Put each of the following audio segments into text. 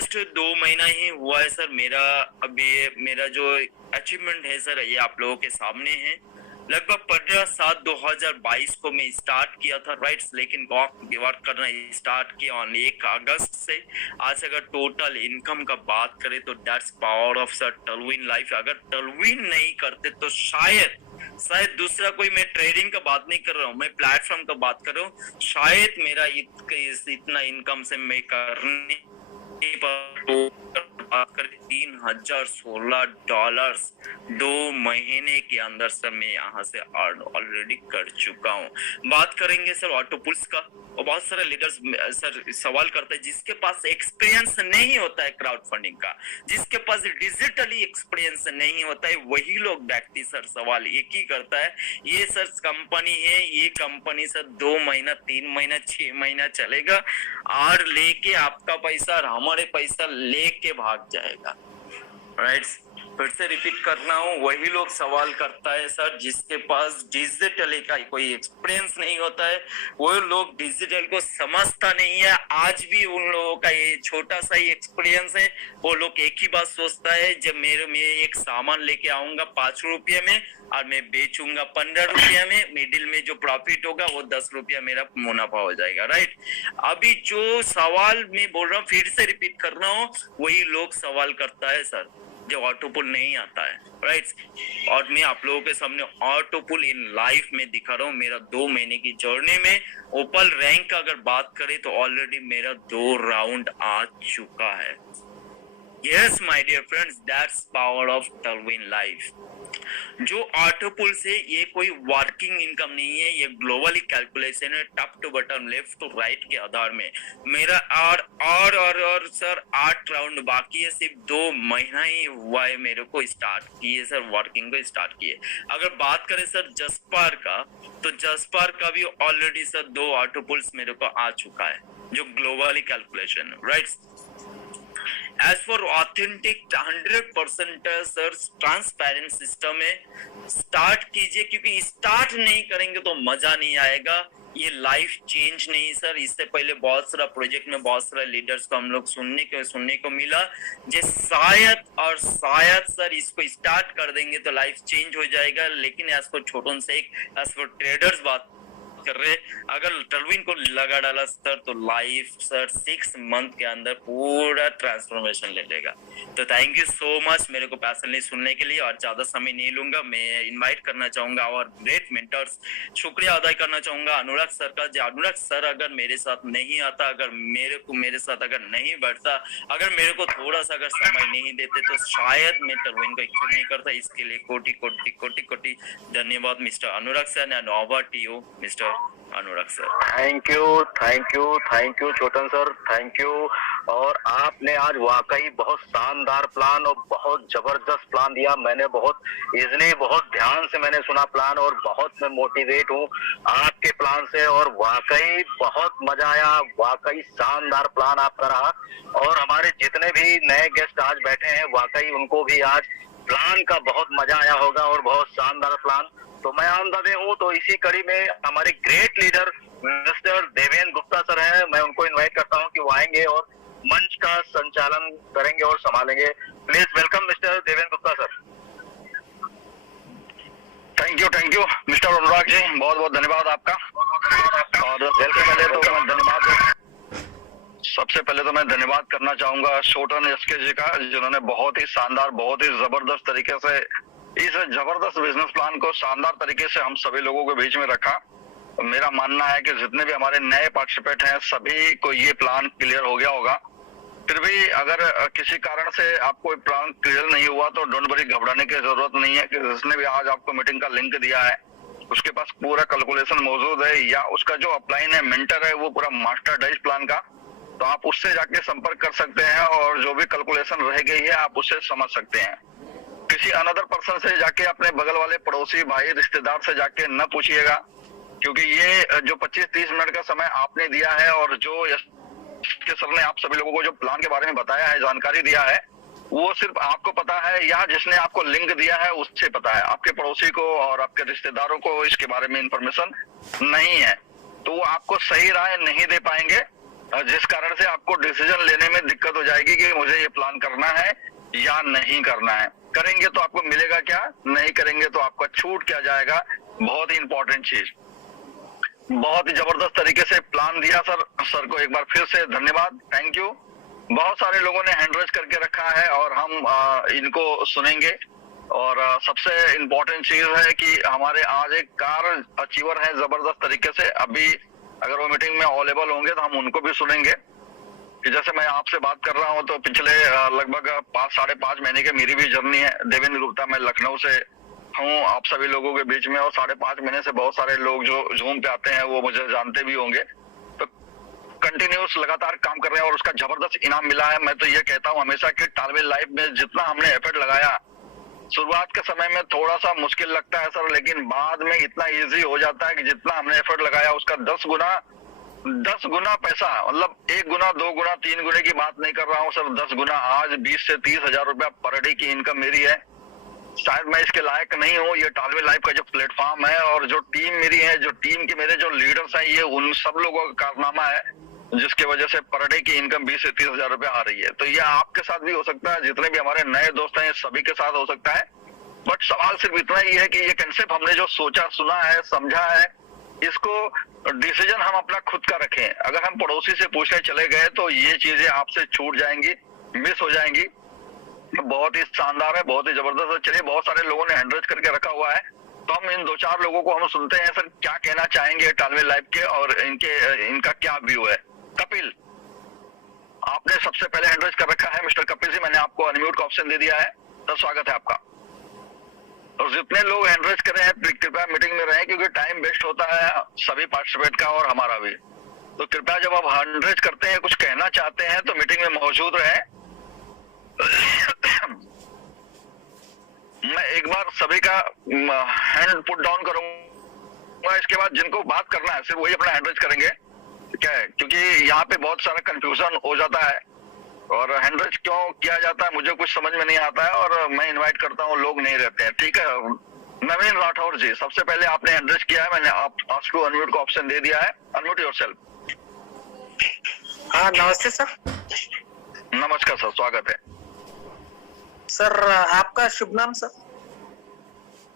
Just 2 महीना ही हुआ है सर। मेरा अभी मेरा जो अचीवमेंट है सर ये आप लोगों के सामने है। लगभग 15/7/2022 को मैं स्टार्ट किया था राइट्स, लेकिन वर्क करना स्टार्ट किया ऑन 1 अगस्त से। आज अगर टोटल इनकम का बात करें तो that's power of sir Talwin life. अगर टलविन नहीं करते तो शायद दूसरा कोई, मैं ट्रेडिंग का बात नहीं कर रहा हूँ, मैं प्लेटफॉर्म का बात कर रहा हूँ, शायद मेरा इतना इनकम से मैं करने बात करें $3016 2 महीने के अंदर सर मैं यहाँ से अर्न ऑलरेडी कर चुका हूँ। बात करेंगे सर ऑटोपुल्स का, और बहुत सारे लीडर्स सर सवाल करते हैं जिसके पास एक्सपीरियंस नहीं होता है क्राउड फंडिंग का, जिसके पास डिजिटली एक्सपीरियंस नहीं होता है, वही लोग व्यक्ति सर सवाल एक ही करता है, ये सर कंपनी है, ये कंपनी सर 2 महीना 3 महीना 6 महीना चलेगा और लेके आपका पैसा और हमारे पैसा लेके भाग जाएगा राइट। फिर से रिपीट करना हूँ, वही लोग सवाल करता है सर जिसके पास डिजिटल का कोई एक्सपीरियंस नहीं होता है, वो लोग डिजिटल को समझता नहीं है। आज भी उन लोगों का ये छोटा सा ही एक्सपीरियंस है, वो लोग एक ही बात सोचता है, जब मैं एक सामान लेके आऊंगा 5 रुपये में और मैं बेचूंगा 15 रुपया में, मिडिल में जो प्रॉफिट होगा वो 10 रुपया मेरा मुनाफा हो जाएगा राइट। अभी जो सवाल मैं बोल रहा हूँ फिर से रिपीट कर रहा हूँ, वही लोग सवाल करता है सर जो ऑटोपुल नहीं आता है राइट। और मैं आप लोगों के सामने ऑटोपुल इन लाइफ में दिखा रहा हूँ। मेरा 2 महीने की जर्नी में ओपल रैंक का अगर बात करें तो ऑलरेडी मेरा 2 राउंड आ चुका है। Yes my dear friends, that's power of Talwin life. जो ऑटोपुल से ये कोई वर्किंग इनकम नहीं है, ये ग्लोबली कैलकुलेशन है top to bottom left to right के आधार में। मेरा और सर 8 राउंड बाकी है, सिर्फ 2 महीना ही हुआ है मेरे को स्टार्ट किए सर, वर्किंग को स्टार्ट किए। अगर बात करें सर जसपार का, तो जसपार का भी ऑलरेडी सर 2 ऑटोपुल्स मेरे को आ चुका है जो globally calculation right. As for authentic 100% sir transparent system है। स्टार्ट कीजिए, क्योंकि स्टार्ट नहीं करेंगे तो मजा नहीं आएगा, ये लाइफ चेंज नहीं सर। इससे पहले बहुत सारा प्रोजेक्ट में बहुत सारा लीडर्स को हम लोग सुनने को मिला जो शायद सर इसको स्टार्ट कर देंगे तो लाइफ चेंज हो जाएगा, लेकिन इसको छोटों से एज फॉर ट्रेडर्स बात कर रहे, अगर टलविन को लगा डाला सर तो लाइफ सर 6 मंथ के अंदर पूरा ट्रांसफॉर्मेशन ले लेगा। तो थैंक यू सो मच मेरे को पैशनली सुनने के लिए, और ज्यादा समय नहीं लूंगा। मैं इनवाइट करना चाहूंगा और ग्रेट मेंटर्स, शुक्रिया अदा करना चाहूंगा अनुराग सर का। जो अनुराग सर अगर मेरे साथ नहीं आता, अगर मेरे साथ अगर नहीं बैठता, अगर मेरे को थोड़ा सा अगर समय नहीं देते तो शायद मैं टलविन को एक्सेप्ट नहीं करता। इसके लिए कोटि कोटि कोटि कोटि धन्यवाद mister Anurag sir and over to you mister Anurag sir. Thank you Chhotan sir, thank you. और आपने आज वाकई बहुत शानदार प्लान और बहुत जबरदस्त प्लान दिया। मैंने बहुत इजली बहुत ध्यान से मैंने सुना प्लान, और बहुत मैं मोटिवेट हूँ आपके प्लान से, और वाकई बहुत मजा आया। वाकई शानदार प्लान आपका रहा, और हमारे जितने भी नए गेस्ट आज बैठे हैं वाकई उनको भी आज प्लान का बहुत मजा आया होगा, और बहुत शानदार प्लान। तो मैं आमदादे हूँ, तो इसी कड़ी में हमारे great leader mister Devendra Gupta sir हैं, मैं उनको इनवाइट करता हूँ कि वो आएंगे और मंच का संचालन करेंगे और संभालेंगे। Please welcome mister Devendra Gupta sir. Thank you mister Anurag ji, बहुत बहुत धन्यवाद आपका। और सबसे पहले तो मैं धन्यवाद करना चाहूंगा छोटन एसके जी का, जिन्होंने बहुत ही शानदार, बहुत ही जबरदस्त तरीके से इस जबरदस्त बिजनेस प्लान को शानदार तरीके से हम सभी लोगों के बीच में रखा। मेरा मानना है कि जितने भी हमारे नए पार्टिसिपेंट हैं सभी को ये प्लान क्लियर हो गया होगा। फिर भी अगर किसी कारण से आपको प्लान क्लियर नहीं हुआ तो डोंट वरी, घबराने की जरूरत नहीं है। कि जिसने भी आज आपको मीटिंग का लिंक दिया है उसके पास पूरा कैलकुलेशन मौजूद है, या उसका जो अपलाइन है मेंटर है वो पूरा मास्टर डाइज प्लान का, तो आप उससे जाके संपर्क कर सकते हैं और जो भी कैलकुलेशन रह गई है आप उससे समझ सकते हैं। किसी अनदर पर्सन से जाके, अपने बगल वाले पड़ोसी भाई रिश्तेदार से जाके न पूछिएगा, क्योंकि ये जो 25-30 मिनट का समय आपने दिया है और जो के सर ने आप सभी लोगों को जो प्लान के बारे में बताया है, जानकारी दिया है, वो सिर्फ आपको पता है या जिसने आपको लिंक दिया है उससे पता है। आपके पड़ोसी को और आपके रिश्तेदारों को इसके बारे में इंफॉर्मेशन नहीं है, तो वो आपको सही राय नहीं दे पाएंगे। जिस कारण से आपको डिसीजन लेने में दिक्कत हो जाएगी कि मुझे ये प्लान करना है या नहीं करना है। करेंगे तो आपको मिलेगा क्या, नहीं करेंगे तो आपका छूट क्या जाएगा। बहुत ही इंपॉर्टेंट चीज, बहुत ही जबरदस्त तरीके से प्लान दिया सर। सर को एक बार फिर से धन्यवाद, थैंक यू। बहुत सारे लोगों ने हैंड रेज करके रखा है और हम इनको सुनेंगे। और सबसे इम्पोर्टेंट चीज है कि हमारे आज एक कार अचीवर है जबरदस्त तरीके से। अभी अगर वो मीटिंग में अवेलेबल होंगे तो हम उनको भी सुनेंगे। कि जैसे मैं आपसे बात कर रहा हूं तो पिछले लगभग 5-5.5 महीने की मेरी भी जर्नी है। देवेंद्र गुप्ता, मैं लखनऊ से हूँ आप सभी लोगों के बीच में, और 5.5 महीने से बहुत सारे लोग जो जूम पे आते हैं वो मुझे जानते भी होंगे। तो कंटिन्यूस लगातार काम कर रहे हैं और उसका जबरदस्त इनाम मिला है। मैं तो ये कहता हूँ हमेशा कि तालमेल लाइफ में जितना हमने एफर्ट लगाया, शुरुआत के समय में थोड़ा सा मुश्किल लगता है सर, लेकिन बाद में इतना इजी हो जाता है कि जितना हमने एफर्ट लगाया उसका 10 गुना पैसा, मतलब 1 गुना 2 गुना 3 गुने की बात नहीं कर रहा हूँ सर, 10 गुना। आज 20 से 30 हजार रुपया पर डे की इनकम मेरी है। शायद मैं इसके लायक नहीं हूँ। ये तालमेल लाइफ का जो प्लेटफॉर्म है और जो टीम मेरी है, जो टीम के मेरे जो लीडर्स हैं, ये उन सब लोगों का कारनामा है जिसकी वजह से पर डे की इनकम 20 से 30 हजार रुपया आ रही है। तो ये आपके साथ भी हो सकता है, जितने भी हमारे नए दोस्त हैं सभी के साथ हो सकता है। बट सवाल सिर्फ इतना ही है कि ये कंसेप्ट हमने जो सोचा, सुना है, समझा है, इसको डिसीजन हम अपना खुद का रखें। अगर हम पड़ोसी से पूछने चले गए तो ये चीजें आपसे छूट जाएंगी, मिस हो जाएंगी। बहुत ही शानदार है, बहुत ही जबरदस्त है। चलिए, बहुत सारे लोगों ने हैंड रेज करके रखा हुआ है, तो हम इन 2-4 लोगों को हम सुनते हैं सर क्या कहना चाहेंगे तालमेल लाइफ के और इनका क्या व्यू है। कपिल, आपने सबसे पहले हैंड रेज कर रखा है। मिस्टर कपिल जी, मैंने आपको अनम्यूट का ऑप्शन दे दिया है, तो स्वागत है आपका। और जितने लोग हैंड रेज कर रहे हैं कृपया मीटिंग में रहें, क्योंकि टाइम वेस्ट होता है सभी पार्टिसिपेंट का और हमारा भी। तो कृपया जब आप हैंड रेज करते हैं, कुछ कहना चाहते हैं, तो मीटिंग में मौजूद रहें। मैं एक बार सभी का हैंड पुट डाउन करूंगा, इसके बाद जिनको बात करना है सिर्फ वही अपना हैंड रेज करेंगे, ठीक है? क्योंकि यहाँ पे बहुत सारा कंफ्यूजन हो जाता है और हैंड रेज क्यों किया जाता है मुझे कुछ समझ में नहीं आता है, और मैं इनवाइट करता हूँ, लोग नहीं रहते हैं, ठीक है? नवीन राठौर जी, सबसे पहले आपने हैंड रेज किया है, मैंने आपको अनम्यूट का ऑप्शन दे दिया है। Unmute yourself. हाँ, नमस्ते सर। नमस्कार सर, स्वागत है सर। आपका शुभ नाम सर?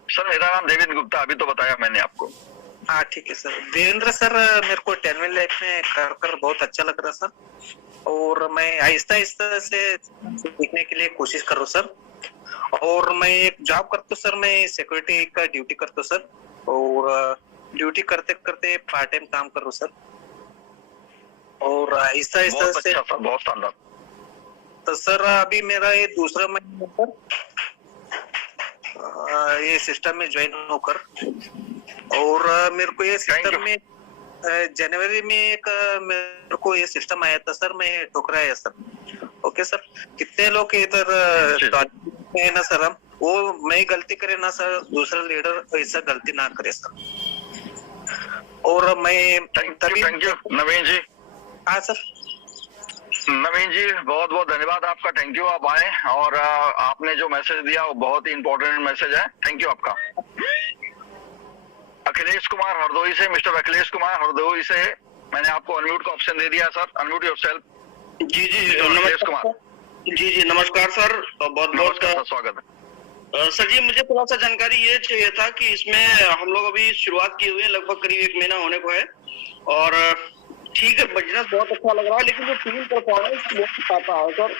सर मेरा नाम देवेंद्र गुप्ता, अभी तो बताया मैंने आपको। हाँ ठीक है सर। देवेंद्र सर, मेरे को तालमेल लाइफ में कर बहुत अच्छा लग रहा सर, और मैं आहिस्ता आहिस्ता से सीखने के लिए कोशिश कर रहा हूँ सर। और मैं एक जॉब करता हूँ सर, मैं सिक्योरिटी का ड्यूटी करता हूँ सर, और ड्यूटी करते करते पार्ट टाइम काम कर रहा हूँ सर। और आहिस्ता आहिस्ता से अच्छा, बहुत शानदार। तो सर अभी मेरा ये दूसरा महीना सर ये सिस्टम में ज्वाइन होकर, और मेरे को ये सिस्टम में जनवरी में एक मेरे को ये सिस्टम आया था सर, मैं ठुकराया सर। ओके सर, कितने लोग इधर है ना सर, हम वो मैं गलती करे ना सर, दूसरा लीडर ऐसा गलती ना करे सर। और मैं तभी नवीन जी। हाँ सर। नवीन जी, बहुत बहुत धन्यवाद आपका, थैंक यू आप आए, और आपने जो मैसेज दिया वो बहुत ही इंपॉर्टेंट मैसेज है, थैंक यू आपका। अखिलेश कुमार हरदोई से, मिस्टर अखिलेश कुमार हरदोई से मैंने आपको अनम्यूट का ऑप्शन दे दिया सर, अनम्यूट योरसेल्फ। जी अखिलेश कुमार जी नमस्कार सर, बहुत बहुत स्वागत है सर जी। मुझे थोड़ा सा जानकारी ये चाहिए था कि इसमें हम लोग अभी शुरुआत की हुई है, लगभग करीब 1 महीना होने को है, और ठीक है बिजनेस बहुत अच्छा लग रहा है, लेकिन जो टीम परफॉर्मेंस आता है सर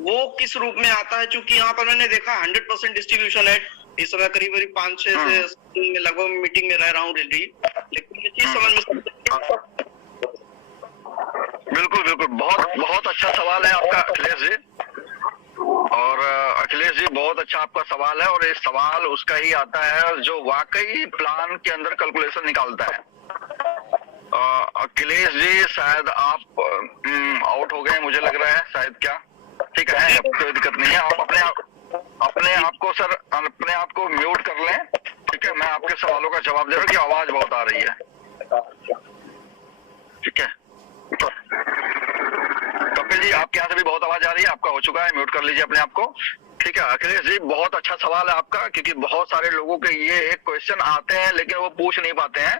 वो किस रूप में आता है? क्योंकि यहाँ पर मैंने देखा 100% डिस्ट्रीब्यूशन है इस समय, करीब 5-6 से मैं लगभग मीटिंग में रह रहा हूँ डेली, लेकिन ये चीज समझ में बिल्कुल बिल्कुल, बहुत बहुत अच्छा सवाल है आपका अखिलेश जी। और अखिलेश जी, बहुत अच्छा आपका सवाल है, और ये सवाल उसका ही आता है जो वाकई प्लान के अंदर कैलकुलेशन निकालता है। अखिलेश जी, शायद आप आउट हो गए मुझे लग रहा है, शायद, क्या? ठीक है, कोई दिक्कत नहीं है, आप अपने आप को सर अपने आप को म्यूट कर लें, ठीक है? मैं आपके सवालों का जवाब दे रहा हूँ कि आवाज बहुत आ रही है, ठीक है? कपिल जी, आपके यहाँ से भी बहुत आवाज आ रही है, आपका हो चुका है, म्यूट कर लीजिए अपने आप को, ठीक है? अखिलेश जी, बहुत अच्छा सवाल है आपका, क्योंकि बहुत सारे लोगों के ये एक क्वेश्चन आते हैं लेकिन वो पूछ नहीं पाते हैं,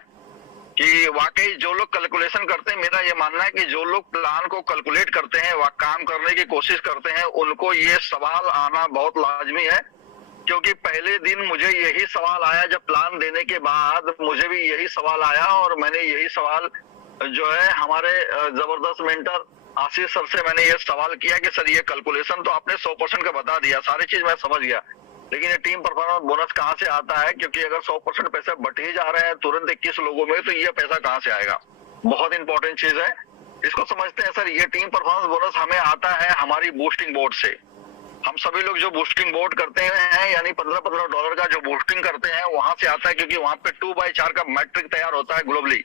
कि वाकई जो लोग कैलकुलेशन करते हैं, मेरा ये मानना है कि जो लोग प्लान को कैलकुलेट करते हैं, वह काम करने की कोशिश करते हैं, उनको ये सवाल आना बहुत लाजमी है। क्योंकि पहले दिन मुझे यही सवाल आया, जब प्लान देने के बाद मुझे भी यही सवाल आया, और मैंने यही सवाल जो है हमारे जबरदस्त मेंटर आशीष सर से मैंने ये सवाल किया कि सर ये कैलकुलेशन तो आपने 100% का बता दिया, सारी चीज मैं समझ गया, लेकिन ये टीम परफॉर्मेंस बोनस कहाँ से आता है? क्योंकि अगर 100% पैसे बट ही जा रहे हैं तुरंत 21 लोगों में, तो ये पैसा कहाँ से आएगा? बहुत इंपॉर्टेंट चीज है, इसको समझते हैं सर। ये टीम परफॉर्मेंस बोनस हमें आता है हमारी बूस्टिंग बोर्ड से। हम सभी लोग जो बूस्टिंग बोर्ड करते हैं, यानी $15 का जो बूस्टिंग करते हैं, वहां से आता है, क्योंकि वहां पे 2/4 का मैट्रिक तैयार होता है ग्लोबली।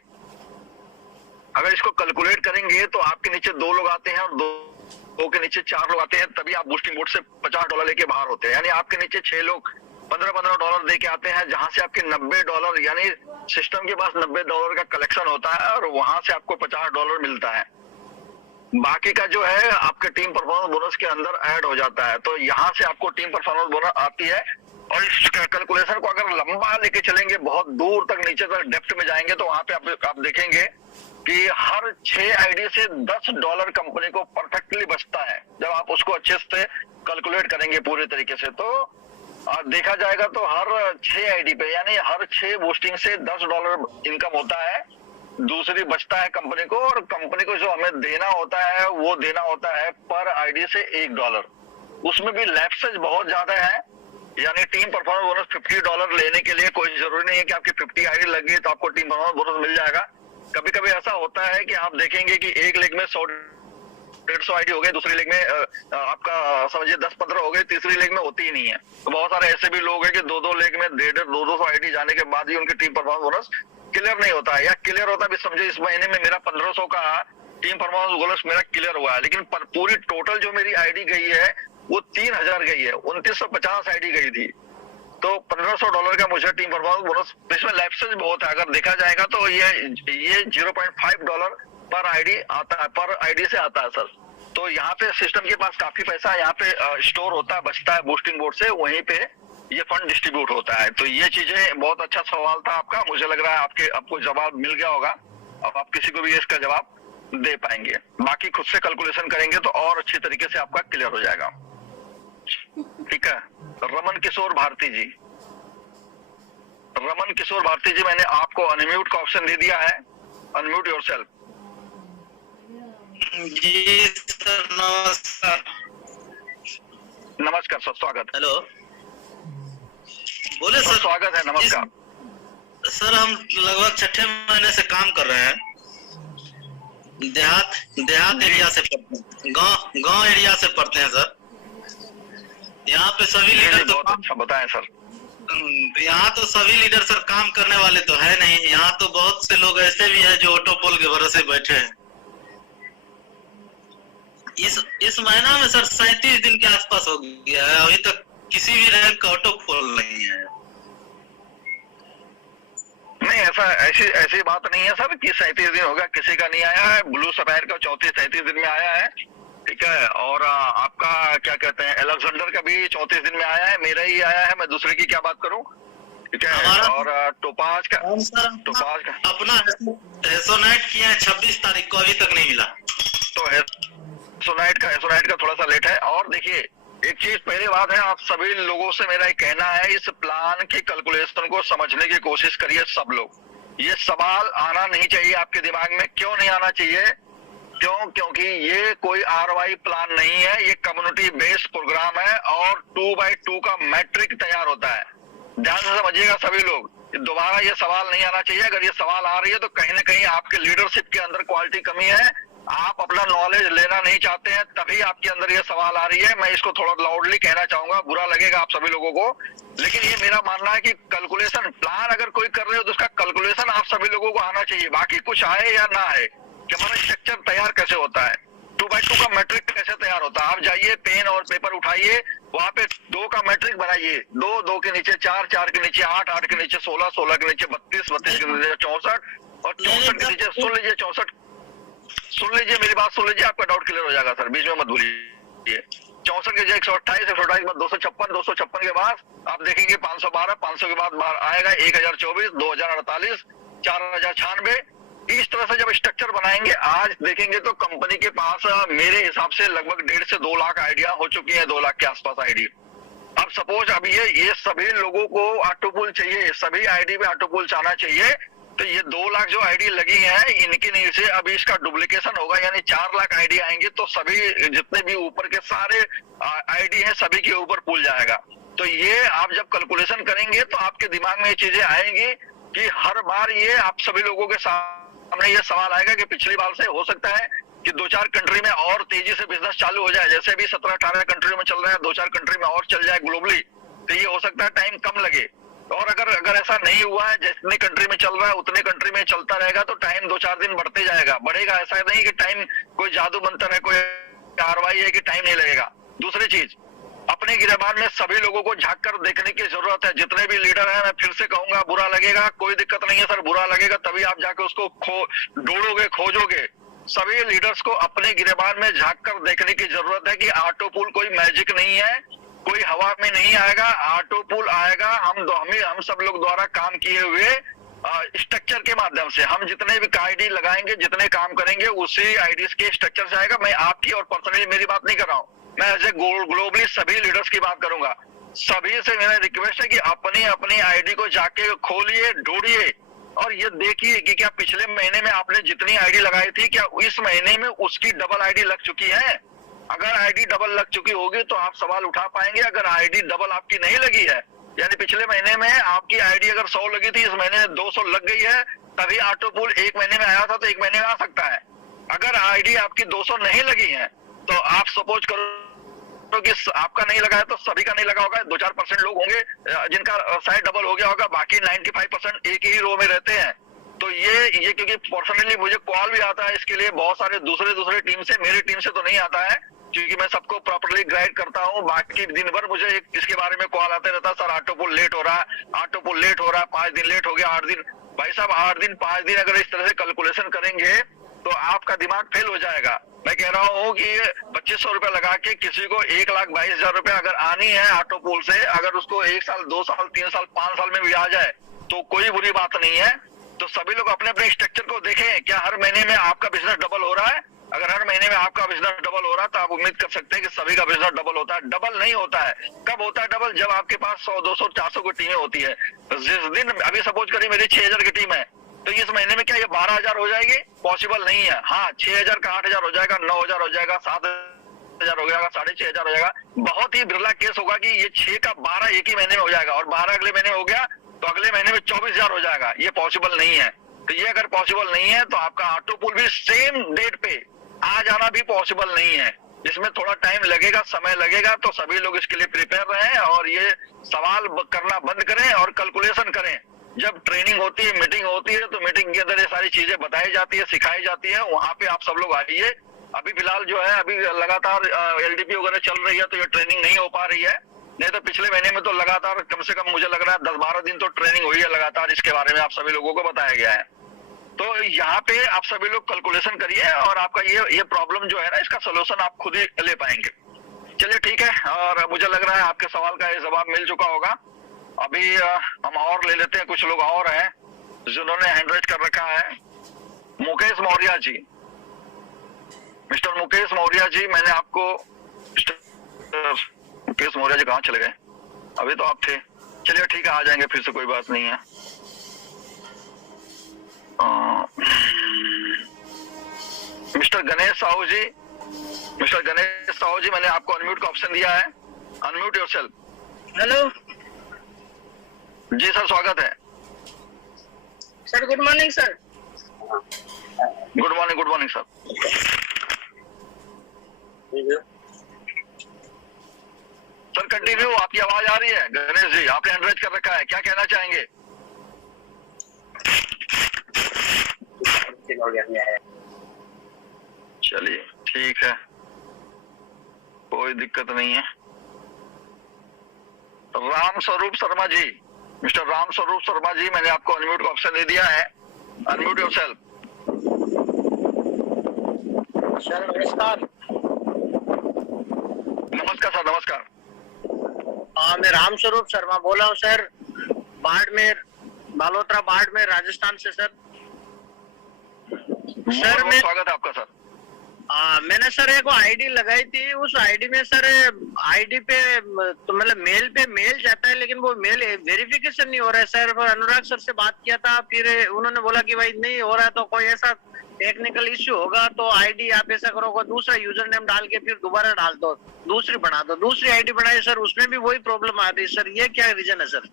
अगर इसको कैलकुलेट करेंगे तो आपके नीचे 2 लोग आते हैं और 2 के नीचे 4 लोग आते हैं, तभी आप बूस्टिंग बोर्ड से $50 लेके बाहर होते हैं। यानी आपके नीचे 6 लोग $15 दे के आते हैं, जहां से आपके $90, यानी सिस्टम के पास $90 का कलेक्शन होता है, और वहां से आपको $50 मिलता है। बाकी का जो है आपके टीम परफॉर्मेंस बोनस के अंदर ऐड हो जाता है। तो यहाँ से आपको टीम परफॉर्मेंस बोनस आती है। और इस कैलकुलेशन को अगर लंबा लेके चलेंगे, बहुत दूर तक नीचे तक डेप्थ में जाएंगे, तो वहां पे आप देखेंगे कि हर 6 आईडी से $10 कंपनी को परफेक्टली बचता है। जब आप उसको अच्छे से कैलकुलेट करेंगे पूरे तरीके से, तो देखा जाएगा तो हर 6 आईडी पे, यानी हर 6 बूस्टिंग से $10 इनकम होता है, दूसरी बचता है कंपनी को। और कंपनी को जो हमें देना होता है, वो देना होता है पर आईडी से $1। उसमें भी लैप्सेज बहुत ज्यादा है, यानी टीम परफॉर्मेंस बोनस $50 लेने के लिए कोई जरूरी नहीं है कि आपकी 50 आईडी लगी तो आपको टीम परफॉर्मेंस बोनस मिल जाएगा। कभी कभी ऐसा होता है कि आप देखेंगे कि एक लेग में 100-150 आईडी हो गए, दूसरी लेग में आपका समझिए 10-15 हो गए, तीसरी लेग में होती ही नहीं है। तो बहुत सारे ऐसे भी लोग हैं कि 2-2 लेग में 150-200 आईडी जाने के बाद ही उनकी टीम परफॉर्मेंस बोनस क्लियर नहीं होता है, या क्लियर होता है भी समझो इस महीने में मेरा 1500 का टीम परफॉर्मेंस बोनस मेरा क्लियर हुआ है, लेकिन पूरी टोटल जो मेरी आईडी गई है वो 3000 गई है, 2950 आईडी गई थी। तो $1500 का मुझे टीम परफॉर्मेंस बोनस, इसमें लैप्सेज बहुत है। अगर देखा जाएगा तो ये $0.5 पर आईडी आता है, पर आईडी से आता है सर। तो यहाँ पे सिस्टम के पास काफी पैसा यहाँ पे स्टोर होता है, बचता है बूस्टिंग बोर्ड से, वहीं पे ये फंड डिस्ट्रीब्यूट होता है। तो ये चीजें, बहुत अच्छा सवाल था आपका, मुझे लग रहा है आपको जवाब मिल गया होगा। अब आप किसी को भी इसका जवाब दे पाएंगे, बाकी खुद से कैलकुलेशन करेंगे तो और अच्छी तरीके से आपका क्लियर हो जाएगा। ठीक है, रमन किशोर भारती जी, रमन किशोर भारती जी, मैंने आपको अनम्यूट का ऑप्शन दे दिया है, अनम्यूट योरसेल्फ। जी सर, नमस्कार। नमस्कार सर, स्वागत। हेलो, बोले सर। स्वागत है, नमस्कार सर। हम लगभग 6ठे महीने से काम कर रहे हैं, देहात एरिया से पढ़ते हैं, गांव एरिया से पढ़ते हैं सर। यहाँ पे सभी लीडर तो अच्छा बताएं सर। यहाँ तो सभी लीडर सर काम करने वाले तो है नहीं। यहाँ तो बहुत से लोग ऐसे भी हैं जो ऑटो पोल के भरोसे बैठे हैं। इस महीना में सर 37 दिन के आसपास हो गया है, अभी तक किसी भी रैंक का ऑटो पोल नहीं है। नहीं, ऐसी बात नहीं है सर कि 37 दिन हो गया किसी का नहीं आया है। ब्लू सफायर का 34-37 दिन में आया है, ठीक है। और आपका क्या कहते हैं, एलेक्जेंडर का भी 34 दिन में आया है, मेरा ही आया है, मैं दूसरे की क्या बात करूं, ठीक है। और टोपाज का अपना हेसोनाइट किया है 26 तारीख को, अभी तक नहीं मिला। तो हेसोनाइट का थोड़ा सा लेट है। और देखिए एक चीज, पहली बात है, आप सभी लोगों से मेरा एक कहना है, इस प्लान की कैलकुलेशन को समझने की कोशिश करिए सब लोग। ये सवाल आना नहीं चाहिए आपके दिमाग में। क्यों नहीं आना चाहिए? क्योंकि ये कोई ROI प्लान नहीं है, ये कम्युनिटी बेस्ड प्रोग्राम है, और 2x2 का मैट्रिक तैयार होता है। ध्यान से समझिएगा सभी लोग, दोबारा ये सवाल नहीं आना चाहिए। अगर ये सवाल आ रही है तो कहीं ना कहीं आपके लीडरशिप के अंदर क्वालिटी कमी है, आप अपना नॉलेज लेना नहीं चाहते हैं, तभी आपके अंदर ये सवाल आ रही है। मैं इसको थोड़ा लाउडली कहना चाहूंगा, बुरा लगेगा आप सभी लोगों को, लेकिन ये मेरा मानना है कि कैलकुलेशन प्लान अगर कोई कर रहे हो तो उसका कैलकुलेशन आप सभी लोगों को आना चाहिए। बाकी कुछ आए या ना आए, कि हमारा स्ट्रक्चर तैयार कैसे होता है, 2x2 का मैट्रिक कैसे तैयार होता है। आप जाइए, पेन और पेपर उठाइए, वहां पे 2 का मैट्रिक बनाइए, 2 के नीचे 4, 4 के नीचे 8, 8 के नीचे 16, 16 के नीचे 32, 32 के नीचे 64, और 64 के नीचे सुन लीजिए 64। सुन लीजिए मेरी बात, सुन लीजिए, आपका डाउट क्लियर हो जाएगा सर, बीच में मत भूलिए। 64 के 128, 128 के बाद 256, 256 के बाद आप देखेंगे 512, 500 के बाद आएगा 1024, 2048, 4096। इस तरह से जब स्ट्रक्चर बनाएंगे, आज देखेंगे तो कंपनी के पास मेरे हिसाब से लगभग 1.5 से 2 लाख आइडिया हो चुकी है, 2 लाख के आसपास आईडी। अब सपोज अब ये सभी लोगों को ऑटो पुल चाहिए, सभी आईडी पे ऑटो पुल चाहना चाहिए, तो ये 2 लाख जो आईडी लगी है इनके नीचे अभी इसका डुप्लीकेशन होगा, यानी 4 लाख आईडी आएंगे, तो सभी जितने भी ऊपर के सारे आईडी हैं सभी के ऊपर पुल जाएगा। तो ये आप जब कैलकुलेशन करेंगे तो आपके दिमाग में ये चीजें आएंगी कि हर बार ये आप सभी लोगों के सामने ये सवाल आएगा कि पिछली बार से हो सकता है कि 2-4 कंट्री में और तेजी से बिजनेस चालू हो जाए, जैसे भी 17-18 कंट्री में चल रहा है, 2-4 कंट्री में और चल जाए ग्लोबली, तो ये हो सकता है टाइम कम लगे। और अगर ऐसा नहीं हुआ है, जितने कंट्री में चल रहा है उतने कंट्री में चलता रहेगा, तो टाइम 2-4 दिन बढ़ते जाएगा, बढ़ेगा। ऐसा नहीं कि टाइम कोई जादू मंत्र है, कोई कार्रवाई है कि टाइम नहीं लगेगा। दूसरी चीज, अपने गिरबान में सभी लोगों को झांक कर देखने की जरूरत है। जितने भी लीडर हैं, मैं फिर से कहूंगा, बुरा लगेगा कोई दिक्कत नहीं है सर, बुरा लगेगा तभी आप जाके उसको ढूंढोगे, खोजोगे। सभी लीडर्स को अपने गिरबान में झांक कर देखने की जरूरत है कि ऑटो पुल कोई मैजिक नहीं है, कोई हवा में नहीं आएगा, ऑटो पुल आएगा हम सब लोग द्वारा काम किए हुए स्ट्रक्चर के माध्यम से। हम जितने भी आईडी लगाएंगे, जितने काम करेंगे, उसी आईडीज के स्ट्रक्चर से आएगा। मैं आपकी और पर्सनली मेरी बात नहीं कर रहा हूँ, मैं एज ए ग्लोबली सभी लीडर्स की बात करूंगा। सभी से मेरा रिक्वेस्ट है कि अपनी अपनी आईडी को जाके खोलिए, ढूंढिए और ये देखिए कि क्या पिछले महीने में आपने जितनी आईडी लगाई थी, क्या इस महीने में उसकी डबल आईडी लग चुकी है। अगर आईडी डबल लग चुकी होगी तो आप सवाल उठा पाएंगे। अगर आईडी डबल आपकी नहीं लगी है, यानी पिछले महीने में आपकी आईडी अगर 100 लगी थी, इस महीने में 200 लग गई है, तभी ऑटो पुल 1 महीने में आया था तो 1 महीने में आ सकता है। अगर आईडी आपकी 200 नहीं लगी है तो आप सपोज करो कि आपका नहीं लगा है तो सभी का नहीं लगा होगा, 2-4% लोग होंगे जिनका शायद डबल हो गया होगा, बाकी 95% एक ही रो में रहते हैं। तो ये क्योंकि पर्सनली मुझे कॉल भी आता है इसके लिए बहुत सारे दूसरे टीम से, मेरी टीम से तो नहीं आता है क्योंकि मैं सबको प्रॉपर्ली गाइड करता हूँ। बाकी दिन भर मुझे इसके बारे में कॉल आते रहता है, सर ऑटो पुल लेट हो रहा है, ऑटो पुल लेट हो रहा है, 5 दिन लेट हो गया, 8 दिन। भाई साहब 8 दिन 5 दिन अगर इस तरह से कैलकुलेशन करेंगे तो आपका दिमाग फेल हो जाएगा। मैं कह रहा हूँ कि 2500 रुपया लगा के किसी को 1,22,000 रुपया अगर आनी है ऑटो पुल से, अगर उसको 1 साल 2 साल 3 साल 5 साल में भी आ जाए तो कोई बुरी बात नहीं है। तो सभी लोग अपने अपने स्ट्रक्चर को देखें, क्या हर महीने में आपका बिजनेस डबल हो रहा है। अगर हर महीने में आपका बिजनेस डबल हो रहा है तो आप उम्मीद कर सकते हैं कि सभी का बिजनेस डबल होता है। डबल नहीं होता है। कब होता है डबल? जब आपके पास 100 200 400 की टीमें होती है। जिस दिन अभी सपोज करिए मेरी 6000 की टीम है तो इस महीने में क्या ये 12,000 हो जाएगी? पॉसिबल नहीं है। हाँ 6000 का 8,000 हो जाएगा, 9,000 हो जाएगा, 7,000 हो जाएगा, 6,500 हो जाएगा। बहुत ही बिरला केस होगा कि ये 6 का 12 एक ही महीने में हो जाएगा और 12 अगले महीने हो गया तो अगले महीने में 24,000 हो जाएगा। ये पॉसिबल नहीं है। तो ये अगर पॉसिबल नहीं है तो आपका ऑटो पुल भी सेम डेट पे आ जाना भी पॉसिबल नहीं है। इसमें थोड़ा टाइम लगेगा, समय लगेगा। तो सभी लोग इसके लिए प्रिपेयर रहें और ये सवाल करना बंद करें और कैलकुलेशन करें। जब ट्रेनिंग होती है, मीटिंग होती है तो मीटिंग के अंदर ये सारी चीजें बताई जाती है, सिखाई जाती है। वहां पे आप सब लोग आइए। अभी फिलहाल जो है अभी लगातार LDP वगैरह चल रही है तो ये ट्रेनिंग नहीं हो पा रही है। नहीं तो पिछले महीने में तो लगातार कम से कम मुझे लग रहा है 10-12 दिन तो ट्रेनिंग हुई है लगातार। इसके बारे में आप सभी लोगों को बताया गया है। तो यहाँ पे आप सभी लोग कैलकुलेशन करिए और आपका ये प्रॉब्लम जो है ना, इसका सोल्यूशन आप खुद ही ले पाएंगे। चलिए ठीक है। और मुझे लग रहा है आपके सवाल का ये जवाब मिल चुका होगा। अभी हम और ले लेते हैं। कुछ लोग और हैं जिन्होंने हैंड रेज कर रखा है। मुकेश मौर्य जी, मिस्टर मुकेश मौर्य जी, मैंने आपको मुकेश मौर्य जी कहाँ चले गए? अभी तो आप थे। चलिए ठीक है, आ जाएंगे फिर से, कोई बात नहीं है। मिस्टर गणेश साहू जी, मिस्टर गणेश साहू जी, मैंने आपको अनम्यूट का ऑप्शन दिया है। Unmute yourself. हेलो जी सर, स्वागत है sir. Good morning sir. Good morning sir. Sir continue, आपकी आवाज आ रही है। गणेश जी, आपने हैंड रेज कर रखा है, क्या कहना चाहेंगे? चलिए ठीक है, कोई दिक्कत नहीं है। राम स्वरूप शर्मा जी, मिस्टर राम स्वरूप शर्मा जी, मैंने आपको अनम्यूट का ऑप्शन दे दिया है। Unmute yourself. सर नमस्कार। नमस्कार सर, नमस्कार। मैं राम स्वरूप शर्मा बोल रहा हूँ सर, बाड़मेर बालोतरा बाढ़ में राजस्थान से सर। सर मैं स्वागत है आपका सर। मैंने सर एक आईडी लगाई थी, उस आईडी में सर आईडी पे तो मतलब मेल जाता है, लेकिन वो मेल वेरिफिकेशन नहीं हो रहा है सर। अनुराग सर से बात किया था, फिर उन्होंने बोला कि भाई नहीं हो रहा है तो कोई ऐसा टेक्निकल इश्यू होगा तो आईडी आप ऐसा करो, दूसरा यूजर नेम डाल के फिर दोबारा डाल दो, दूसरी बना दो। दूसरी आईडी बनाई सर, उसमें भी वही प्रॉब्लम आ रही है सर। ये क्या रीजन है सर?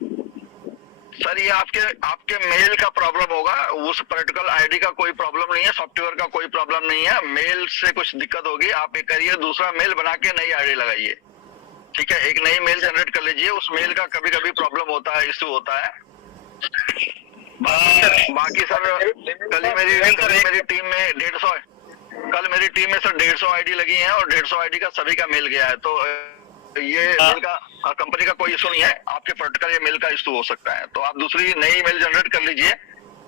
सर ये आपके मेल का प्रॉब्लम होगा, उस पर्टिकुलर आईडी का कोई प्रॉब्लम नहीं है, सॉफ्टवेयर का कोई प्रॉब्लम नहीं है। मेल से कुछ दिक्कत होगी, आप ये करिए दूसरा मेल बना के नई आईडी लगाइए, ठीक है। एक नई मेल जनरेट कर लीजिए, उस मेल का कभी कभी प्रॉब्लम होता है, इश्यू होता है। बाकी सर कल मेरी टीम में 150 आईडी लगी है और 150 आईडी का सभी का मेल गया है, तो ये मेल का कंपनी का कोई इशू नहीं है, आपके पर्टिकुलर ये मेल का इशू हो सकता है। तो आप दूसरी नई मेल जनरेट कर लीजिए,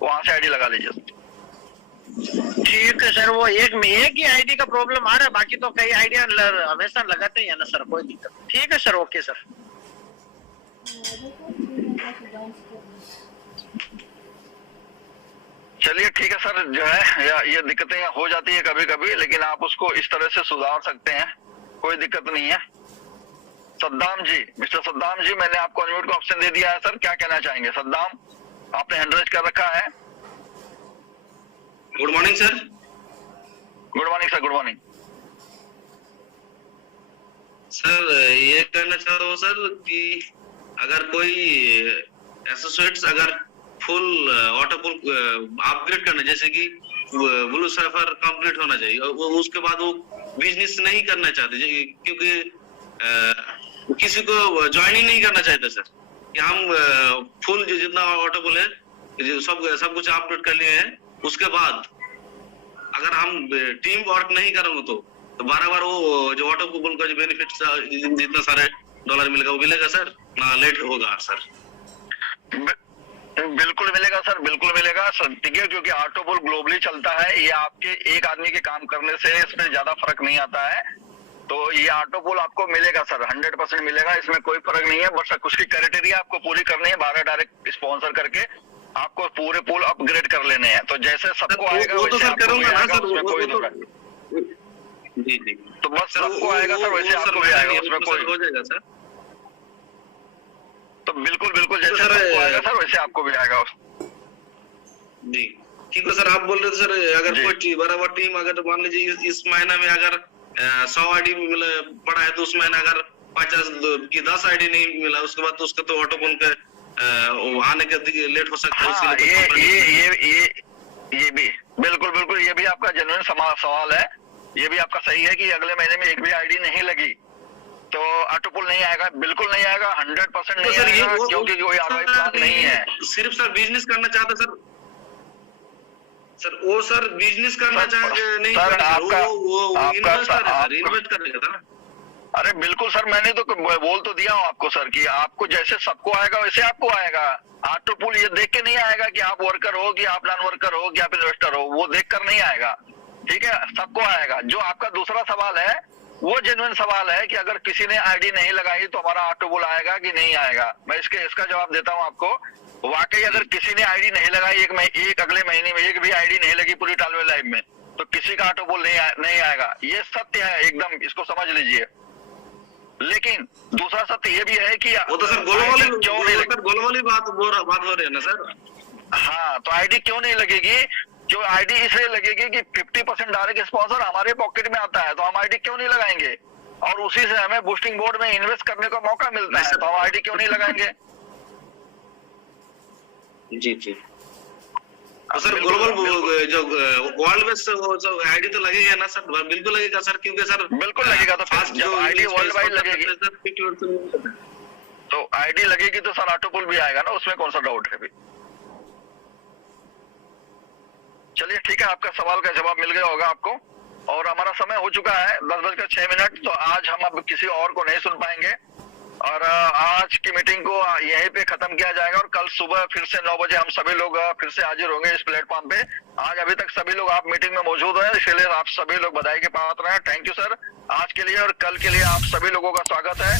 वहां से आईडी लगा लीजिए। ठीक है सर, वो एक ही आईडी का प्रॉब्लम आ रहा है, बाकी तो कई आईडिया हमेशा लगाते ही है ना सर, कोई दिक्कत। ठीक है सर, ओके सर। चलिए ठीक है सर, जो है ये दिक्कतें हो जाती है कभी कभी, लेकिन आप उसको इस तरह से सुधार सकते हैं, कोई दिक्कत नहीं है। सद्दाम जी, मिस्टर सद्दाम जी, मैंने आपको अनम्यूट का ऑप्शन दे दिया है सर, क्या कहना चाहेंगे? सद्दाम, आपने हैंड रेज कर रखा है। Good morning sir. Good morning sir, good morning sir. ये कहना चाहता हूँ सर कि अगर कोई एसोसिएट्स अगर फुल ऑटोपुल अपग्रेड करना, जैसे कि ब्लू साइफर कंप्लीट होना चाहिए, वो उसके बाद वो बिजनेस नहीं करना चाहते क्योंकि किसी को ज्वाइन ही नहीं करना चाहते सर, कि हम फुल जो जितना ऑटोपुल है सब कुछ अपडेट कर लिए हैं, उसके बाद अगर हम टीम वर्क नहीं करेंगे तो बार वो जो ऑटोपुल का जो बेनिफिट जितना सारे डॉलर मिलेगा वो मिलेगा सर, ना लेट होगा सर? बिल्कुल मिलेगा सर, बिल्कुल मिलेगा सर, ठीक है, क्योंकि ऑटोपुल ग्लोबली चलता है, ये आपके एक आदमी के काम करने से इसमें ज्यादा फर्क नहीं आता है। तो ये ऑटोपुल आपको मिलेगा सर, 100% मिलेगा, इसमें कोई फर्क नहीं है। बस कुछ की क्राइटेरिया आपको पूरी करनी है, 12 डायरेक्ट स्पॉन्सर करके आपको पूरे पूल अपग्रेड कर लेने हैं। तो जैसे सबको आएगा वो तो सर करूंगा ना सर, जी तो बस सबको आएगा सर, वैसे आपको भी आएगा, उसमें कोई हो जाएगा सर। तो बिल्कुल जैसे सबको आएगा सर वैसे आपको भी आएगा जी। ठीक है सर, आप बोल रहे थे सर अगर कोई बराबर टीम अगर मान लीजिए इस महीना में अगर 100 आईडी पड़ा है तो उस महीने अगर 50 की 10 आईडी नहीं मिला, उसके बाद तो उसका तो ऑटोपुल के आने के लेट हो सकता है। ये भी बिल्कुल ये भी आपका जेन्युइन सवाल है, ये भी आपका सही है कि अगले महीने में एक भी आईडी नहीं लगी तो ऑटोपुल नहीं आएगा, बिल्कुल नहीं आएगा, 100% नहीं आएगा, क्योंकि कोई आरओआई प्लान नहीं है। सिर्फ सर बिजनेस करना चाहता सर वो सर बिजनेस करना चाहते नहीं सर, वो इन्वेस्ट करेगा था ना। अरे बिल्कुल सर, मैंने तो बोल तो दिया हूँ आपको सर कि आपको जैसे सबको आएगा वैसे आपको आएगा। ऑटोपुल ये देख के नहीं आएगा कि आप वर्कर हो कि आप नॉन वर्कर हो कि आप इन्वेस्टर हो, वो देख कर नहीं आएगा, ठीक है, सबको आएगा। जो आपका दूसरा सवाल है वो जेन्युइन सवाल है कि अगर किसी ने आईडी नहीं लगाई तो हमारा ऑटोपुल आएगा कि नहीं आएगा। मैं इसका जवाब देता हूं आपको। वाकई अगर किसी ने आईडी नहीं लगाई एक अगले महीने में एक भी आईडी नहीं लगी पूरी टालवे लाइव में, तो किसी का ऑटोपुल नहीं आएगा, ये सत्य है एकदम, इसको समझ लीजिए। लेकिन दूसरा सत्य ये भी है कि वो तो सर गोल वाली बात हो रही है ना सर। हाँ, तो आईडी क्यों नहीं लगेगी? जो आईडी इसलिए लगेगी कि 50% डायरेक्ट स्पॉन्सर हमारे पॉकेट में आता है, तो हम आईडी क्यों नहीं लगाएंगे? और उसी से हमें बूस्टिंग बोर्ड में इन्वेस्ट करने का मौका मिलता है, तो हम आईडी क्यों नहीं लगाएंगे? जी तो सर ग्लोबल जो वर्ल्ड में आईडी तो लगेगा ना सर? बिल्कुल लगेगा सर, क्योंकि सर बिल्कुल लगेगा। तो फास्ट जो आईडी वर्ल्ड वाइड लगेगी तो आईडी लगेगी तो सर ऑटोपुल भी आएगा ना, उसमें कौन सा डाउट है? चलिए ठीक है, आपका सवाल का जवाब मिल गया होगा आपको। और हमारा समय हो चुका है 10:06, तो आज हम अब किसी और को नहीं सुन पाएंगे और आज की मीटिंग को यहीं पे खत्म किया जाएगा। और कल सुबह फिर से 9 बजे हम सभी लोग फिर से हाजिर होंगे इस प्लेटफॉर्म पे। आज अभी तक सभी लोग आप मीटिंग में मौजूद हैं, इसलिए आप सभी लोग बधाई के पात्र हैं। थैंक यू सर आज के लिए, और कल के लिए आप सभी लोगों का स्वागत है।